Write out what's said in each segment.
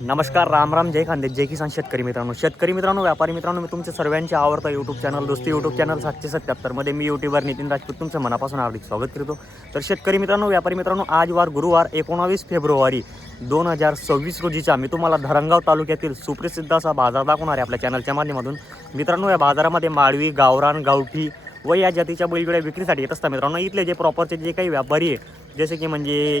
नमस्कार, राम राम, जय खानदेश, जय किसान. शेतकरी मित्रांनो, व्यापारी मित्रांनो, मी तुमचे सर्वांचे आवडता यूट्यूब चॅनल दोस्ती यूट्यूब चॅनल 777 मध्ये मी यूट्यूबर नितीन राजपूत तुमचं मनापासून हार्दिक स्वागत करतो. तर शेतकरी मित्रांनो, व्यापारी मित्रांनो, आज वार गुरुवार 19 फेब्रुवारी 2026 रोजीचा मी तुम्हाला धरणगाव तालुक्यातील सुप्रसिद्ध असा बाजार दाखवणार आहे आपल्या चॅनलच्या माध्यमातून. मित्रांनो, या बाजारामध्ये माळवी, गावरान, गावठी व या जातीच्या बैलजोड्या विक्रीसाठी येत असतात. मित्रांनो, इथले जे प्रॉपरचे जे काही व्यापारी आहे, जसे की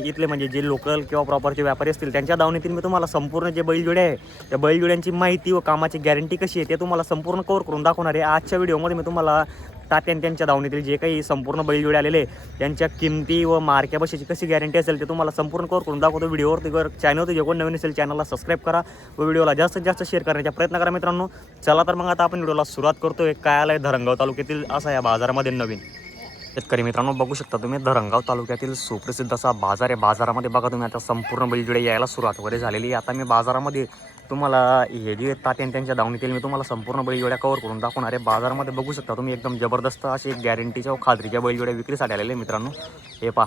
इथले जे लोकल किंवा प्रॉपरचे व्यापारी असतील त्यांच्या दावणीतील मी तुम्हाला संपूर्ण जे बैलजोडे आहे त्या बैलजोड्यांची माहिती व कामाची गॅरंटी कशी आहे ते तुम्हाला संपूर्ण कव्हर करून दाखवणार आहे. आजच्या व्हिडिओमध्ये मी तुम्हाला त्यांच्या दावणीतील जे काही संपूर्ण बैलजोडे आलेले त्यांच्या किमती व मार्क्या बशीची कशी गॅरंटी असेल ते तुम्हाला संपूर्ण कव्हर करून दाखवतो. व्हिडिओवर चॅनलवर जे कोण नवीन असेल चॅनलला सबस्क्राईब करा व व्हिडिओला जास्तीत जास्त शेअर करण्याचा प्रयत्न करा. मित्रांनो, चला तर मग आता आपण व्हिडिओला सुरुवात करतोय. काय आलं आहे धरणगाव तालुक्यातील असा या बाजारामध्ये नवीन. शेतकरी मित्रांनो, बघू शकता तुम्ही धरणगाव तालुक्यातील सुप्रसिद्ध असा बाजार आहे. बाजारामध्ये बघा तुम्ही आता संपूर्ण बैलजोडे यायला सुरुवात वगैरे झालेली आहे. आता मी बाजारामध्ये तुम्हाला हे जे त्यांच्या दावणीतील मी तुम्हाला संपूर्ण बैलजोड्या कव्हर करून दाखवणार आहे. बाजारामध्ये बघू शकता तुम्ही एकदम जबरदस्त अशी गॅरंटीच्या व खात्रीच्या बैलजोड्या विक्रीसाठी आलेले मित्रांनो. हे पहा,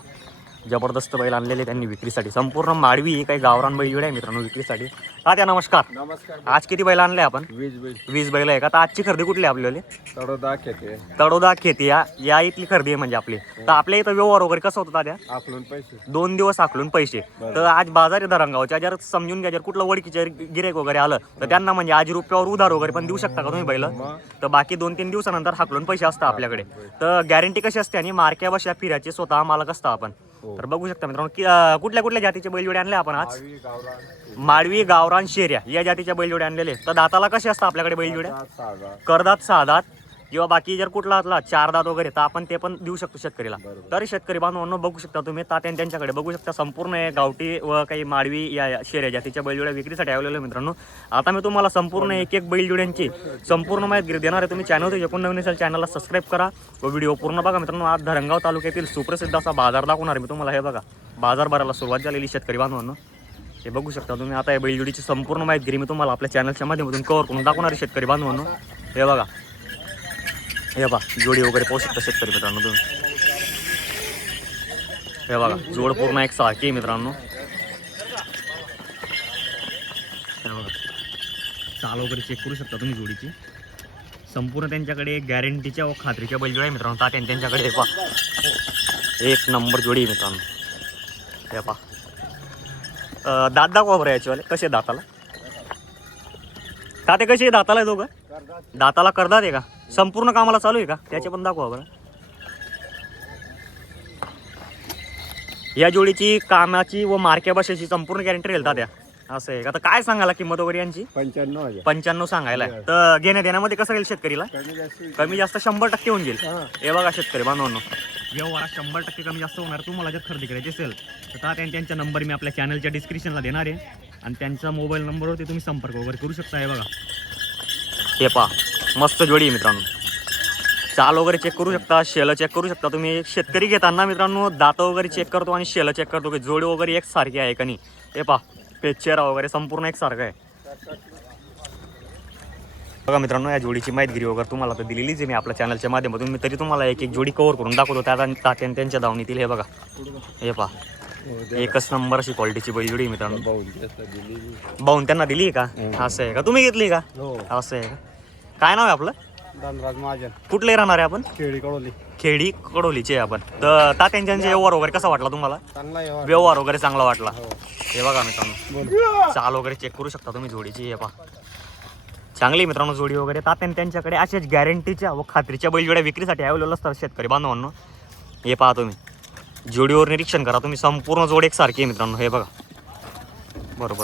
जबरदस्त बैल आणलेले त्यांनी विक्रीसाठी. संपूर्ण माळवी ही काही गावरान बैलजोड्या आहे मित्रांनो विक्रीसाठी. तात्या नमस्कार. नमस्कार. आज किती बैल आणले आपण? 20 बैल आहे का? तर आजची खरेदी कुठली आपल्याला? तडोदा खेती या इथली खरेदी आहे म्हणजे आपली. तर आपल्या इथं व्यवहार वगैरे कसं होतं तात्या? आकलून पैसे 2 दिवस आखलून पैसे. तर आज बाजार आहे धरणगावच्या, जर समजून घ्या, जर कुठलं वडकीचे गिरेक वगैरे आलं तर त्यांना म्हणजे आज रुपयावर उधार वगैरे पण देऊ शकता का तुम्ही बैल? तर बाकी 2-3 दिवसानंतर हाकलून पैसे असतात आपल्याकडे. तर गॅरंटी कशी असते आणि मार्क्या बशा फिरायचे स्वतः मालक असता आपण. तर बघू शकता मित्रांनो की कुठल्या कुठल्या जातीचे बैलजोडे आणले आपण आज? माळवी, गावरान, शेऱ्या या जातीच्या बैलजोडे आणलेले. तर दाताला कसे असतात आपल्याकडे बैलजोड्या? करदात, 6 दात किंवा बाकी जर कुठला असला 4 दात वगैरे तर आपण ते पण देऊ शकतो शेतकरीला. तर शेतकरी बांधवांनो, बघू शकता तुम्ही तात्या त्यांच्याकडे बघू शकता संपूर्ण गावठी व काही माळवी या शेऱ्या जातीच्या बैलजोड्या विक्रीसाठी आलेल्या मित्रांनो. आता मी तुम्हाला संपूर्ण एक बैलजोड्यांची संपूर्ण माहिती देणार आहे. तुम्ही चॅनल एकूण नवीन असेल चॅनलला सबस्क्राईब करा व व्हिडिओ पूर्ण बघा मित्रांनो. आज धरणगाव तालुक्यातील सुप्रसिद्ध असा बाजार दाखवणार मी तुम्हाला. हे बघा, बाजार भरायला सुरुवात झालेली शेतकरी बांधवांनो. हे बघू शकता तुम्ही. आता या बैलजोडीची संपूर्ण माहिती मी तुम्हाला आपल्या चॅनलच्या माध्यमातून कव्हर करून दाखवणार आहे शेतकरी बांधवांनो. हे बघा, हे बघा जोडी वगैरे पाहू शकता शेतकरी मित्रांनो तुम्ही. हे बघा, जोड पूर्ण एक सारखी मित्रांनो. हे बघा, चाल वगैरे चेक करू शकता तुम्ही जोडीची. संपूर्ण त्यांच्याकडे गॅरंटीच्या व खात्रीच्या बैलजोड्या आहे मित्रांनो. तात्या त्यांच्याकडे हे पहा, 1 नंबर जोडी मित्रांनो. हे पहा, दात दाखवा बरं याचीवाले कसे दाताला. ताते कसे दाताला आहे दोघं? दाताला करदात आहे का? संपूर्ण कामाला चालू आहे का? त्याचे पण दाखवा बरं. या जोडीची कामाची व मार्क्या बशाची संपूर्ण गॅरंटी राहील तात्या, असं आहे का? तर काय सांगायला किंमत वगैरे यांची? 95 सांगायला. तर घेण्या देण्यामध्ये कसं राहील शेतकरीला? कमी जास्त 100% होऊन जाईल. हे बघा शेतकरी बांधवांनो, व्यवहारात 100% कमी जास्त होणार. तुम्हाला जर खरेदी करायची असेल तर त्यांचा नंबर मी आपल्या चॅनलच्या डिस्क्रिप्शनला देणार आहे आणि त्यांचा मोबाईल नंबरवरती तुम्ही संपर्क वगैरे करू शकता. हे बघा, हे पहा, मस्त जोडी आहे मित्रांनो. चाल वगैरे चेक करू शकता, शेल चेक करू शकता तुम्ही. शेतकरी घेताना मित्रांनो दात वगैरे चेक करतो आणि शेल चेक करतो की जोडी वगैरे एक सारखी आहे का नाही. हे पहा, पेचेरा वगैरे संपूर्ण एक सारखं आहे. बघा मित्रांनो, या जोडीची माहिती वगैरे तुम्हाला तर दिलेलीच आहे मी आपल्या चॅनलच्या माध्यमातून. मी तरी तुम्हाला एक जोडी कव्हर करून दाखवतो तात्या त्यांच्या दावणीतील. हे बघा, हे पहा, एकच नंबर अशी क्वालिटीची बैलजोडी मित्रांनो. बाहून त्यांना दिली आहे का? असं आहे का? तुम्ही घेतली का? असं आहे का? काय नाव आहे आपलं? धनराज महाजन. कुठले राहणार आहे आपण? खेडी कडोलीचे आपण. तर तात्यांच्या व्यवहार वगैरे कसा वाटला तुम्हाला? व्यवहार वगैरे चांगला वाटला. हे बघा मित्रांनो, चाल वगैरे चेक करू शकता तुम्ही जोडीची. हे पहा, चांगली मित्रांनो जोडी वगैरे. तात्याने त्यांच्याकडे अशाच गॅरंटीच्या व खात्रीच्या बैलजोड्या विक्रीसाठी अवेलेबल असतात शेतकरी बांधवांनो. हे पहा तुम्ही, जोडीवर निरीक्षण करा तुम्ही. संपूर्ण जोड एक सारखी आहे मित्रांनो. हे बघा, बरोबर.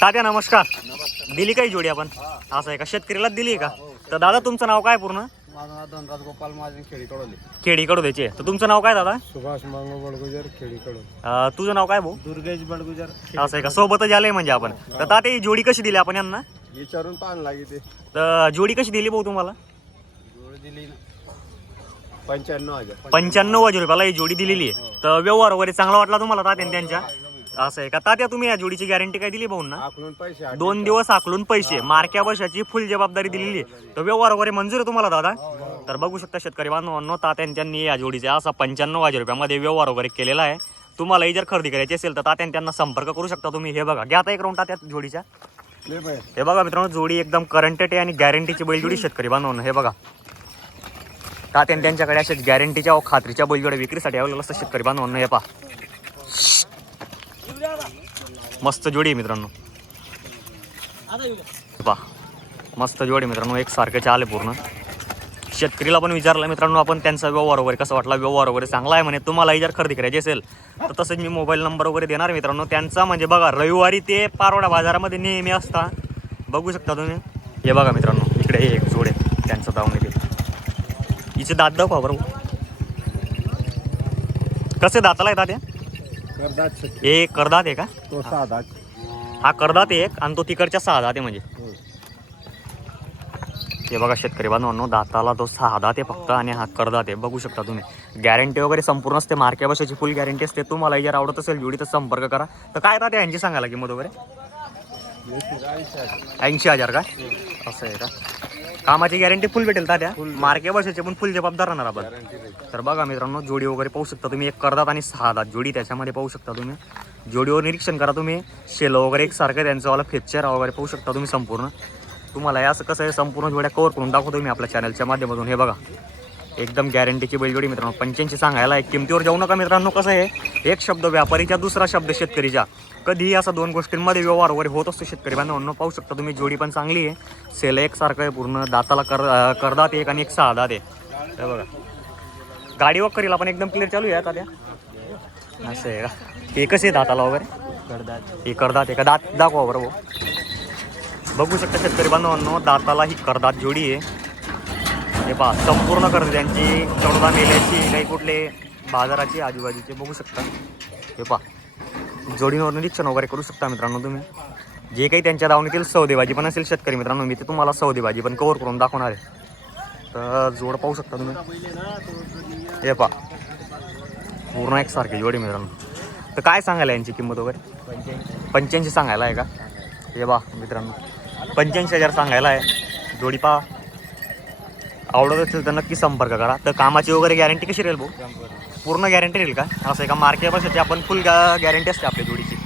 तात्या नमस्कार. दिली काही जोडी आपण? असं आहे का? शेतकरीलाच दिली आहे का? तर दादा तुमचं नाव काय पूर्ण? माझं नाव धनराज गोपाल महाजन, खेडी कडोलीचे. तर तुमचं नाव काय दादा? सुभाष मांगो बडगुजर, खेडी तुझं नाव काय भाऊ? दुर्गेश बडगुजर. असं आहे का? सोबतच आलंय म्हणजे आपण. तर तात्या ही जोडी कशी दिली आपण यांना? विचारून पाहायला लागते. तर जोडी कशी दिली भाऊ तुम्हाला? जोडी दिली 95,000. 95,000 रुपयाला ही जोडी दिलेली आहे. तर व्यवहार वगैरे चांगला वाटला तुम्हाला तात्या त्यांच्या? असं आहे का? तात्या तुम्ही या जोडीची गॅरंटी काय दिली भाऊंना? आकलून पैसे 2 दिवस आकलून पैसे, मार्क्या बशाची फुल जबाबदारी दिलेली आहे. तर व्यवहार वगैरे मंजूर आहे तुम्हाला दादा? तर बघू शकता शेतकरी बांधवांनो, तात्यांनी या जोडीचा असा 95,000 रुपयामध्ये व्यवहार वगैरे केलेला आहे. तुम्हालाही जर खरेदी करायची असेल तर तात्याने त्यांना संपर्क करू शकता तुम्ही. हे बघा घ्या आता एक राऊंड तात्या जोडीच्या. ले बाय. हे बघा मित्रांनो जोडी एकदम करंटेड आहे आणि गॅरंटीची बैलजोडी शेतकरी बांधवून. हे बघा तात्याने त्यांच्याकडे अशा गॅरंटीच्या व खात्रीच्या बैलजोड्या विक्रीसाठी अवेलेबल असतात शेतकरी बांधवून. हे पहा मस्त जोडी आहे मित्रांनो. पहा मस्त जोडी मित्रांनो एक सारखेचे आले पूर्ण. शेतकरीला पण विचारलं मित्रांनो आपण त्यांचा व्यवहार वगैरे कसा वाटला. व्यवहार वगैरे चांगला आहे म्हणे. तुम्हालाही जर खरेदी करायची असेल तर तसंच मी मोबाईल नंबर वगैरे देणार मित्रांनो त्यांचा. म्हणजे बघा रविवारी ते पारोडा बाजारामध्ये नेहमी असता. बघू शकता तुम्ही. हे बघा मित्रांनो इकडे हे एक जोड आहे त्यांचं दावून येते. हिचे दात दाखवा बरं. कसे दाताला येतात ते. करदात हे करदात आहे का. तो 6 दात. हा करदात एक आणि तो तिकडच्या 6 दात आहे म्हणजे. हे बघा शेतकरी बांधवांनो दाताला तो 6 दात आहे फक्त आणि हा करदात आहे. बघू शकता तुम्ही. गॅरंटी वगैरे संपूर्ण असते. मार्के बसाची फुल गॅरंटी असते. तुम्हाला जर आवडत असेल जोडी तर संपर्क करा. तर काय राहते यांची सांगायला किंमत वगैरे 80,000 का. असं आहे का. कामाची गॅरंटी फुल भेटेल तात्या. मार्के बसायचे पण फुल जबाबदार राहणार आपण. तर बघा मित्रांनो जोडी वगैरे पाहू शकता तुम्ही. एक करदात आणि 6 दात जोडी त्याच्यामध्ये पाहू शकता तुम्ही. जोडीवर निरीक्षण करा तुम्ही. शेल वगैरे एक सारखं त्यांचं फ्लेक्चर वगैरे पाहू शकता तुम्ही संपूर्ण. तुम्हाला हे असं कसं आहे संपूर्ण जोड्या कव्हर करून दाखवतो मी आपल्या चॅनलच्या माध्यमातून. हे बघा एकदम गॅरंटीची बैलजोडी मित्रांनो. 85 सांगायला आहे. किमतीवर जाऊ नका मित्रांनो. कसं आहे एक शब्द व्यापारीच्या दुसरा शब्द शेतकरीच्या. कधीही असं दोन गोष्टींमध्ये व्यवहार वगैरे होत असतो शेतकरी बांधवांनो. पाहू शकता तुम्ही जोडी पण चांगली आहे. सेल एक सारखं आहे पूर्ण. दाताला करदात एक आणि एक 6 दात आहे. हे बघा गाडी वगैरेला पण एकदम क्लिअर चालू आहे तात्या. असं आहे का. हे कसे दाताला वगैरे करदात. हे करदात आहे का. दात दाखवा बरोबर. बघू शकता शेतकरी बांधवांनो दाताला ही करदात जोडी आहे. हे पहा संपूर्ण कर्ज त्यांची चौदा मेल्याची काही कुठले बाजाराची आजूबाजूचे बघू शकता. हे पहा जोडीवर निरीक्षण वगैरे करू शकता मित्रांनो तुम्ही. जे काही त्यांच्या दावणीतील सौदेबाजी पण असेल शेतकरी मित्रांनो मी ते तुम्हाला सौदेबाजी पण कव्हर करून दाखवणार आहे. तर जोड पाहू शकता तुम्ही. हे पहा पूर्ण एक सारखी जोडी मित्रांनो. तर काय सांगायला यांची किंमत वगैरे 85 सांगायला आहे का. हे पहा मित्रांनो 85,000 सांगायला आहे. जोडी पहा आवडत असेल तर नक्की संपर्क करा. तर कामाची वगैरे गॅरंटी कशी राहील भाऊ. पूर्ण गॅरंटी राहील का. असं आहे का. मार्के बसाची आपण फुल गॅरंटी असते आपल्या जोडीची.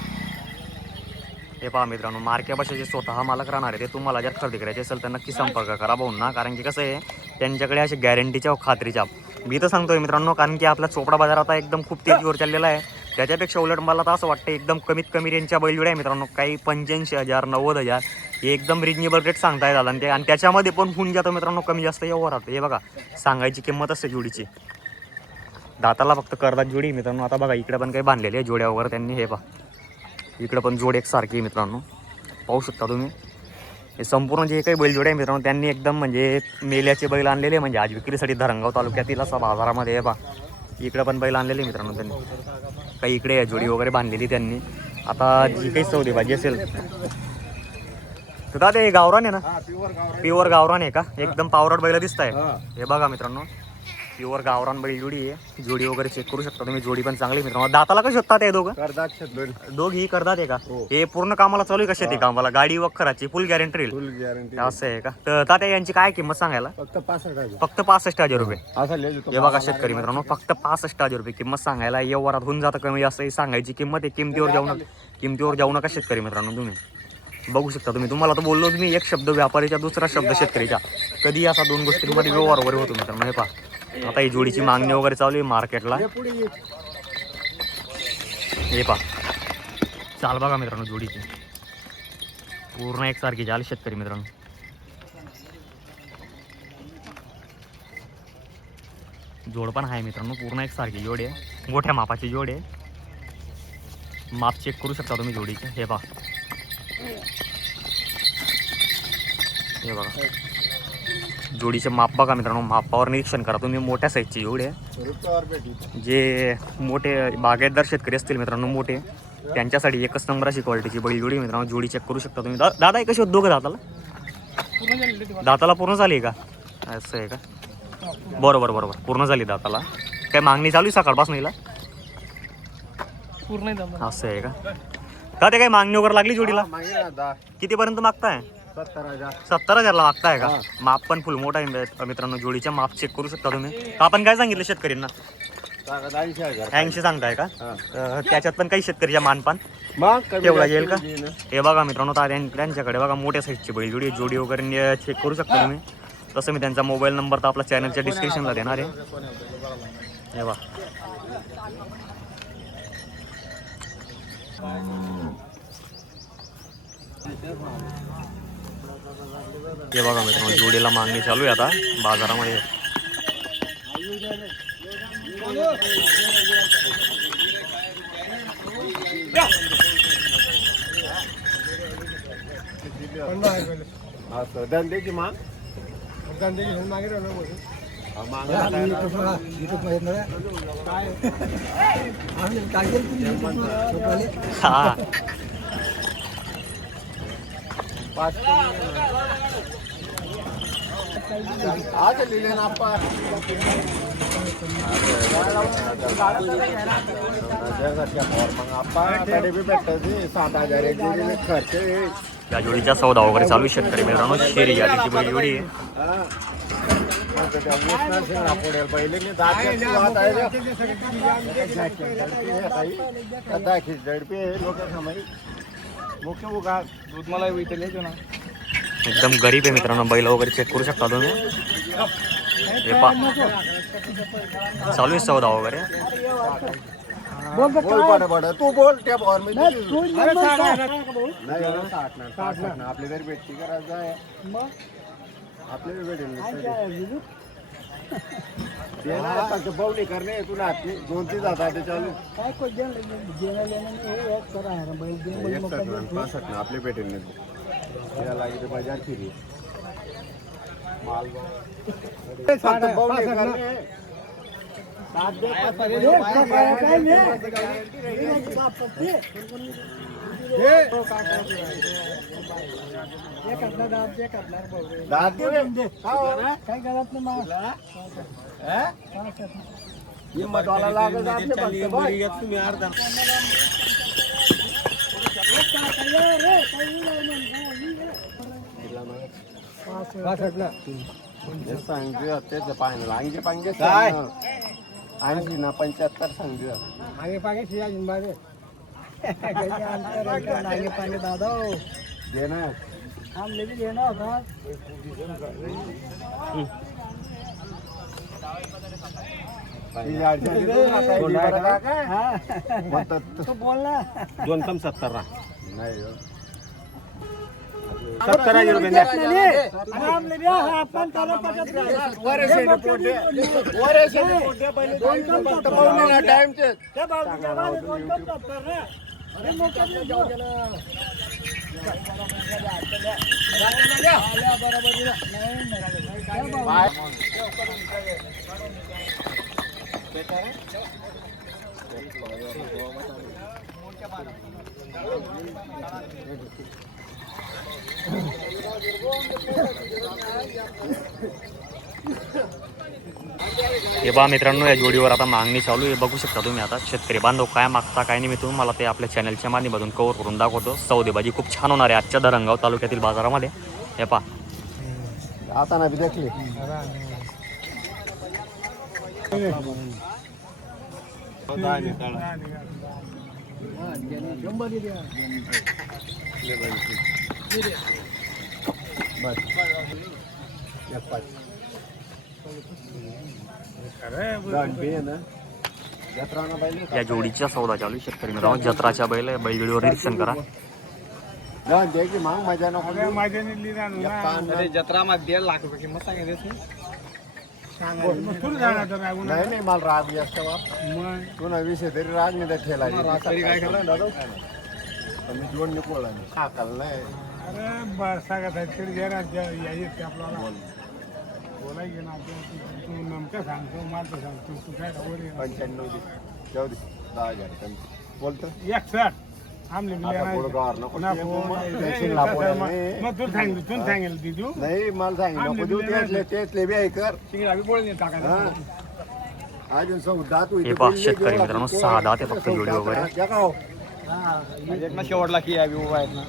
हे पहा मित्रांनो मार्के बसाचे स्वतः मालक राहणार आहे ते. तुम्हाला जर खरेदी करायची असेल तर नक्की संपर्क करा भाऊंना. कारण की कसं आहे त्यांच्याकडे असे गॅरंटीच्या व खात्रीच्या मी तर सांगतोय मित्रांनो. कारण की आपला चोपडा बाजार आता एकदम खूप तेजीवर चाललेला आहे. त्याच्यापेक्षा उलट मला तर असं वाटतं एकदम कमीत कमी रेंजच्या बैलजोड्या आहे मित्रांनो. काही 85,000 90,000 हे एकदम रिजनेबल रेट सांगताय दादा. आणि त्याच्यामध्ये पण होऊन जातो मित्रांनो कमी जास्त व्यवहारात. हे बघा सांगायची किंमत असते जोडीची. दाताला फक्त करदात जोडी मित्रांनो. आता बघा इकडे पण काही बांधलेली आहे जोड्या वगैरे त्यांनी. हे पहा इकडे पण जोड एक सारखी मित्रांनो पाहू शकता तुम्ही. हे संपूर्ण जे काही बैलजोड्या आहे मित्रांनो त्यांनी एकदम म्हणजे मेल्याचे बैल आणलेले म्हणजे आज विक्रीसाठी धरणगाव तालुक्यातील असा बाजारामध्ये. हे पहा इकडे पण बैल आणलेले मित्रांनो त्यांनी. काही इकडे जोडी वगैरे बांधलेली त्यांनी. आता जी काही सौदेबाजी असेल तर दादा हे गावरान आहे ना. प्युअर गावरान आहे का. एकदम पावरट बैल दिसत आहे. हे बघा मित्रांनो प्युअर गावरान बैल जोडी आहे. जोडी वगैरे चेक करू शकता तुम्ही. जोडी पण चांगली मित्रांनो. दाताला कशी होतात हे दोघं करदात दोघी करतात आहे का. हे पूर्ण कामाला चालू आहे का शेती कामाला. गाडी वखराची फुल गॅरंटी राहील. फुल गॅरंटी. असं आहे का. तर तात्या यांची काय किंमत सांगायला. फक्त 65,000. फक्त 65,000 रुपये. असं लिहिलं हे बघा शेतकरी मित्रांनो फक्त 65,000 रुपये किंमत सांगायला. व्यवहारात होऊन जातं कमी असं सांगायची किंमत आहे. किमतीवर जाऊ नका शेतकरी मित्रांनो तुम्ही. बघू शकता तुम्ही. तुम्हाला तर बोललोच मी एक शब्द व्यापारीचा दुसरा शब्द शेतकरीचा. कधी असा दोन गोष्टींमध्ये व्यवहार वगैरे होतो मित्रांनो. हे पहा आता ही जोडीची मागणी वगैरे चालू आहे मार्केटला. हे पहा चाल बघा मित्रांनो जोडीची पूर्ण एकसारखी चाल शेतकरी मित्रांनो. जोड पण आहे मित्रांनो पूर्ण एकसारखी जोड आहे. मोठ्या मापाची जोड आहे. माप चेक करू शकता तुम्ही जोडीचे. हे पहा हे बघा जोडीचे माप बघा मित्रांनो. मापावर निरीक्षण करा तुम्ही. मोठ्या साईजची जोडी आहे. जे मोठे बागायतदार शेतकरी असतील मित्रांनो मोठे त्यांच्यासाठी एकच नंबर अशी क्वालिटीची बैल जोडी मित्रांनो. जोडी चेक करू शकता तुम्ही. दादा कशी होत दोघं दाताला पूर्ण झाली का. असं आहे का. बरोबर पूर्ण झाली दाताला. काय मागणी चालू आहे सकाळपासून हिला. असं आहे का. ते काही मागणी वगैरे लागली जोडीला. कितीपर्यंत मागताय. 70,000 ला मागताय का. माप पण फुल मोठा आहे मित्रांनो. जोडीच्या माप चेक करू शकता तुम्ही. आपण काय सांगितलं शेतकऱ्यांना सांगत 80,000. 80 सांगताय का? हा. त्याच्यात पण काही शेतकरीच्या मानपान मग कमी ठेवला जास्त येईल का? देईन. हे बघा मित्रांनो, त्यांच्याकडे बघा मोठ्या साईजची बैलजोडी जोडी वगैरे चेक करू शकता तुम्ही. तसं मी त्यांचा मोबाईल नंबर तर आपल्या चॅनलच्या डिस्क्रिप्शनला देणार आहे. हे बघा हे बघा मित्रांनो, जोडीला मागणी चालू आहे आता बाजारामध्ये. असं धंद्याची माग मागे हा आज लिहिले ना आपण मग आपण बी भेटायचे 7,000 एक दिवशी खर्च आहे. या जोडीच्या सौदा वगैरे चालू आहे शेतकरी मित्रांनो. शेरी जातीची बैलजोडी आहे. पहिले लोक मुख्य उगा दूध मला विकले ना. एकदम गरीब आहे मित्रांनो. बैल वगैरे चेक करू शकता तुम्ही. हे पा चालू आहे सौदा वगैरे. बोल बडा तू बोल त्या फॉर्म आपली जर भेटती करायचं आहे आपल्याला भेटेल बवणी करणे तुला हातली 2-3 जातात ते चालू आपले भेटेल नाही लागेल बाजार फिरी बवणी करणे हिम्मतवाला लागत तुम्ही अर्धा सांगतो त्याच पाहिजे अंगे पांगे काय 80 ना 75 सांगतो अंगे पांगे शिवाजी बागे आगे पांगे दादा देणार आमले भी देणार होता बोल ना 270 नाही 70,000 हे बा मित्रांनो, या जोडीवर आता मागणी चालू आहे. बघू शकता तुम्ही. आता शेतकरी बांधव काय मागता काय नाही मी तुम्हाला ते आपल्या चॅनलच्या माध्यमातून कव्हर करून दाखवतो. सौदेबाजी खूप छान होणार आहे आजच्या धरणगाव तालुक्यातील बाजारामध्ये. हे पा आता ना भी देखली या जोडीच्या सौदा चालू आहे शेतकरी मित्रांनो. जत्राच्या बैलजोडीवर निरीक्षण करा. माग माझ्या नको जत्रा मध्ये 1.5 लाख रुपये किंमत सांगितली. नाही मला राग जास्त तू ना विषय तरी राग नाही तर ठेला काय करणार मी जोड निकोळा हाकल नाही बोलायचे ना तू नेमकं सांगतो मला तर सांगतो तू काय 95 जाऊ दे 10,000 कमी बोलतो 61 आमले मग तू सांगेल तू नाही मला सांगितलं देऊ तेचले बी आहे कर अजून दात हे पा शेतकरी मित्रांनो. 6 दात आहे फक्त जोडी वगैरे. शेवटला की आहे उभा आहेत ना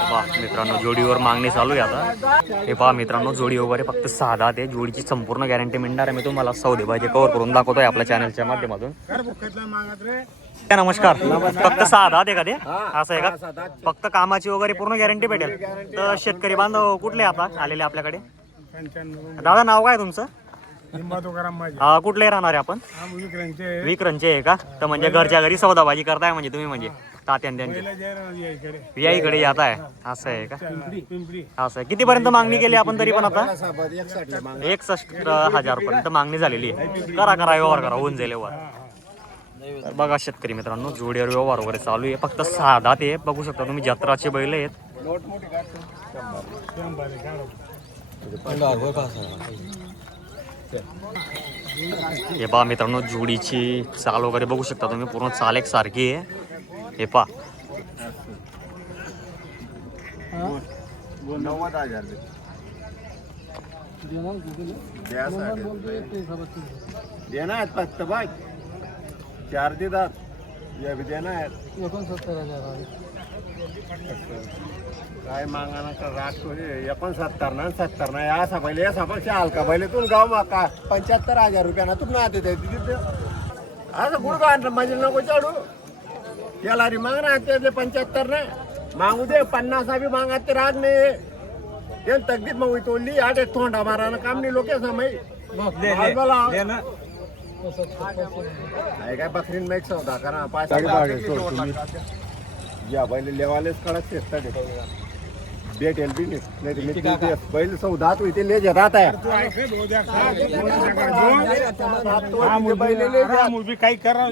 पहा मित्रांनो जोडीवर मागणी चालू आहे आता. हे पहा मित्रांनो जोडी वगैरे फक्त 6 दात आहे. जोडीची संपूर्ण गॅरंटी मिळणार आहे. मी तुम्हाला सौदे भाजी कव्हर करून दाखवतोय आपल्या चॅनलच्या माध्यमातून. नमस्कार. फक्त 6 दात आहे का ते? असं आहे का? फक्त कामाची वगैरे पूर्ण गॅरंटी भेटेल. तर शेतकरी बांधव कुठले आता आलेले आपल्याकडे? दादा नाव काय तुमचं? कुठले राहणार आहे आपण? विक्रांतचे आहे का? तर म्हणजे घरच्या घरी सौदाबाजी करताय म्हणजे तुम्ही म्हणजे तात्यान त्यांचे या इकडे येत आहे. असं आहे का? असं आहे. कितीपर्यंत मागणी केली आपण तरी पण आता? 61,000 पर्यंत मागणी झालेली आहे. करा व्यवहार करा, होऊन जाईल व्यवहार. तर बघा शेतकरी मित्रांनो जोडीवर व्यवहार वगैरे चालू आहे. फक्त 6 दात आहे. बघू शकता तुम्ही जत्राचे बैल आहेत. हे पहा मित्रांनो जोडीची चाल वगैरे बघू शकता तुम्ही. पूर्ण चाल एक सारखी आहे. हे पहा 90,000 देना आहेत फक्त बघ 4 देतात. या बी देना आहेत 69,000 काय मागाना का रात 69 ना 70 ना असा पहिले असा पक्षा हलका पहिले तू गाव माका 75,000 रुपयाना तू ना देते असं गुडगा आणलं म्हणजे नको चढू त्याला री मागणार ते 75 ना मागू दे 50 बी मागा ते राग नाही ते तकदीत मग तोडली आटे थोंडा माराना काम नाही लोक समय काय बकरीन मेक सौदा करा 5 या पहिले लेवालेच कडक शेत भेटेल बी नाही पहिले सौदा तू इथे ले जात आहे काही करा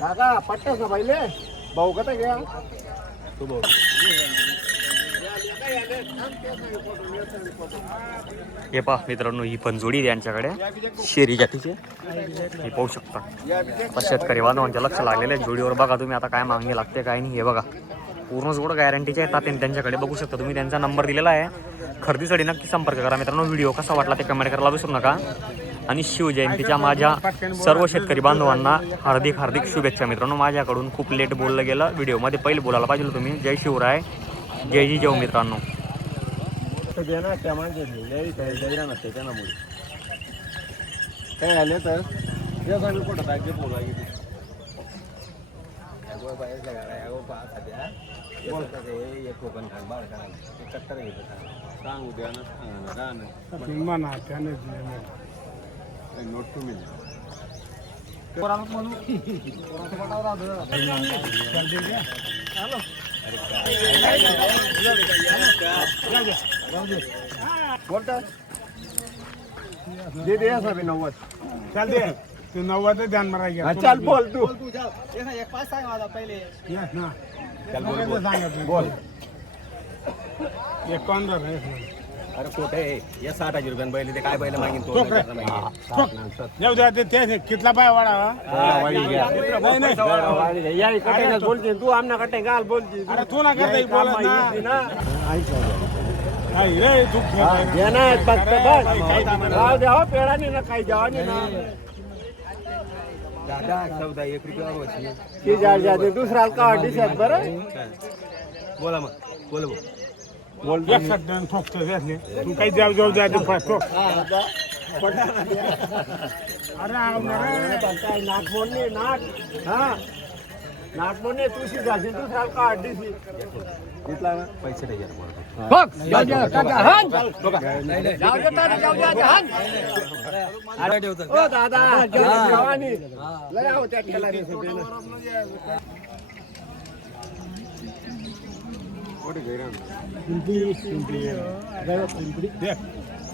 काका पट्टा पहिले भाऊ कसा घ्या हे पहा मित्रांनो ही पण जोडी आहे यांच्याकडे शेरी जातीचे. हे पाहू शकता. आता शेतकरी बांधवांच्या लक्ष लागलेलं आहे जोडीवर. बघा तुम्ही आता काय मागणी लागते काय नाही. हे बघा पूर्ण जोड गॅरंटीचे येतात त्यांच्याकडे. बघू शकता तुम्ही त्यांचा नंबर दिलेला आहे. खरेदीसाठी नक्की संपर्क करा मित्रांनो. व्हिडिओ कसा वाटला ते कमेंट करायला विसरू नका. आणि शिवजयंतीच्या माझ्या सर्व शेतकरी बांधवांना हार्दिक शुभेच्छा मित्रांनो. माझ्याकडून खूप लेट बोललं गेलं. व्हिडिओमध्ये पहिले बोलायला पाहिजे तुम्ही. जय शिवराय जय जी जय मित्रांनो. देणार त्या माणसाचे जैरा नसते त्यामुळे काय आले तर या सांगू कुठं काय ते बोला सांगू द्या ना नोट तुम्ही बोलता दे दे असं 90 चाल दे तू 90 ध्यान मारा घ्या. चल बोल तू बोल 51 अरे कुठे या 60,000 रुपयान बैल ते काय बैल मागिन तो जाऊ द्या ते कितला पाय वाढा या इकडे बोलते तू आमना कटे गाल बोलते अरे तू ना करता बोलत ना रे तू देना फक्त बस द्या हो पेडा नाही ना काही द्यावा नाही ना दादा 14 1 रुपया ते जाते दुसरा का दिसत बरं बोला मग बोल बोल एक शब्द ठोकतो तू काही जाऊ द्या तू ठोक अरे नाक मोडणे नाक हा नाक मोडणे तुशी जाते दुसरा का दिसी घेतला ना पैसे द्या दादा जवानी लय आहो त्या ठेला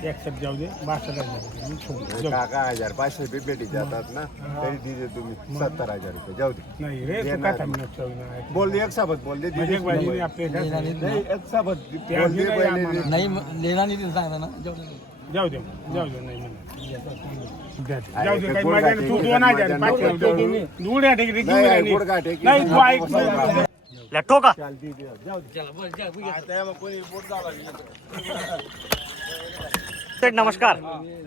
एक शब्द जाऊ दे 62,000 काका 1,500 रुपये भेटी जातात ना तरी दिले तुम्ही 70,000 रुपये जाऊ दे नाही रे तू काय थांबणार बोल दे एक साबत बोल दे एक बाजूने आपले नाही एक साबत बोल दे पहिले नाही लेना नाही सांगता ना जाऊ दे नाही जाऊ दे काही मजा नाही. तू 2,000 500 दुड्या टेकडी नाही गुडघा टेकी नाही तू ऐक लठो का चालती जाऊ दे सेठ नमस्कार.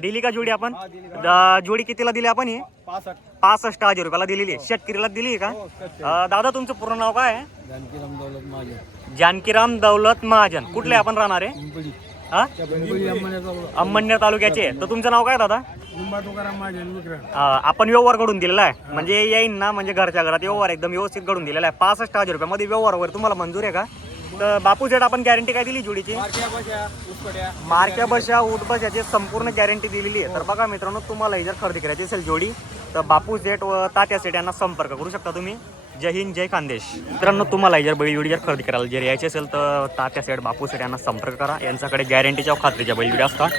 दिली का जोडी आपण? जोडी कितीला दिली आपण? ही 65,000 रुपयाला दिलेली आहे. शेतकरीला दिली आहे का? दादा तुमचं पूर्ण नाव काय आहे? जानकीराम दौलत महाजन. कुठले आपण राहणार आहे? हा, अंमळनेर तालुक्याचे. तर तुमचं नाव काय दादा? आपण व्यवहार घडून दिलेला आहे, म्हणजे येईन ना, म्हणजे घरच्या घरात व्यवहार एकदम व्यवस्थित घडून दिलेला आहे. 65,000 रुपयामध्ये व्यवहार वगैरे तुम्हाला मंजूर आहे का? तर बापू सेठ आपण गॅरंटी काय दिली जोडीची? मारक्या बशा उठ बशाची संपूर्ण गॅरंटी दिलेली आहे. तर बघा मित्रांनो, तुम्हाला जर खरेदी करायची असेल जोडी तर बापू सेठ व तात्या सेठ यांना संपर्क करू शकता तुम्ही. जय हिंद, जय खानदेश. मित्रांनो, तुम्हाला जर बैलजोडी जर खरेदी करायला जर यायची असेल तर तात्या सेठ, बापू सेठ यांना संपर्क करा. यांच्याकडे गॅरंटीच्या खात्रीच्या बैलजोडी असतात.